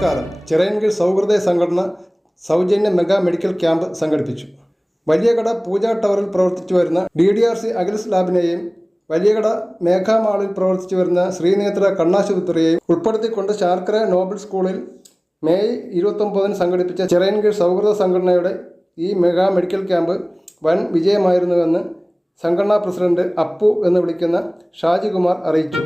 നമസ്കാരം. ചിറയൻകീഴ് സൗഹൃദ സംഘടന സൗജന്യ മെഗാ മെഡിക്കൽ ക്യാമ്പ് സംഘടിപ്പിച്ചു. വലിയകട പൂജ ടവറിൽ പ്രവർത്തിച്ചു വരുന്ന DDRC അഖിൽസ് ലാബിനെയും വലിയകട മേഘ മാളിൽ പ്രവർത്തിച്ചു വരുന്ന ശ്രീനേത്ര കണ്ണാശുപത്രിയെയും ഉൾപ്പെടുത്തിക്കൊണ്ട് ശാർക്കര നോബൽ സ്കൂളിൽ മെയ് 29 സംഘടിപ്പിച്ച ചിറയൻകീഴ് സൗഹൃദ സംഘടനയുടെ ഈ മെഗാ മെഡിക്കൽ ക്യാമ്പ് വൻ വിജയമായിരുന്നുവെന്ന് സംഘടനാ പ്രസിഡന്റ് അപ്പു എന്ന് വിളിക്കുന്ന ഷാജികുമാർ അറിയിച്ചു.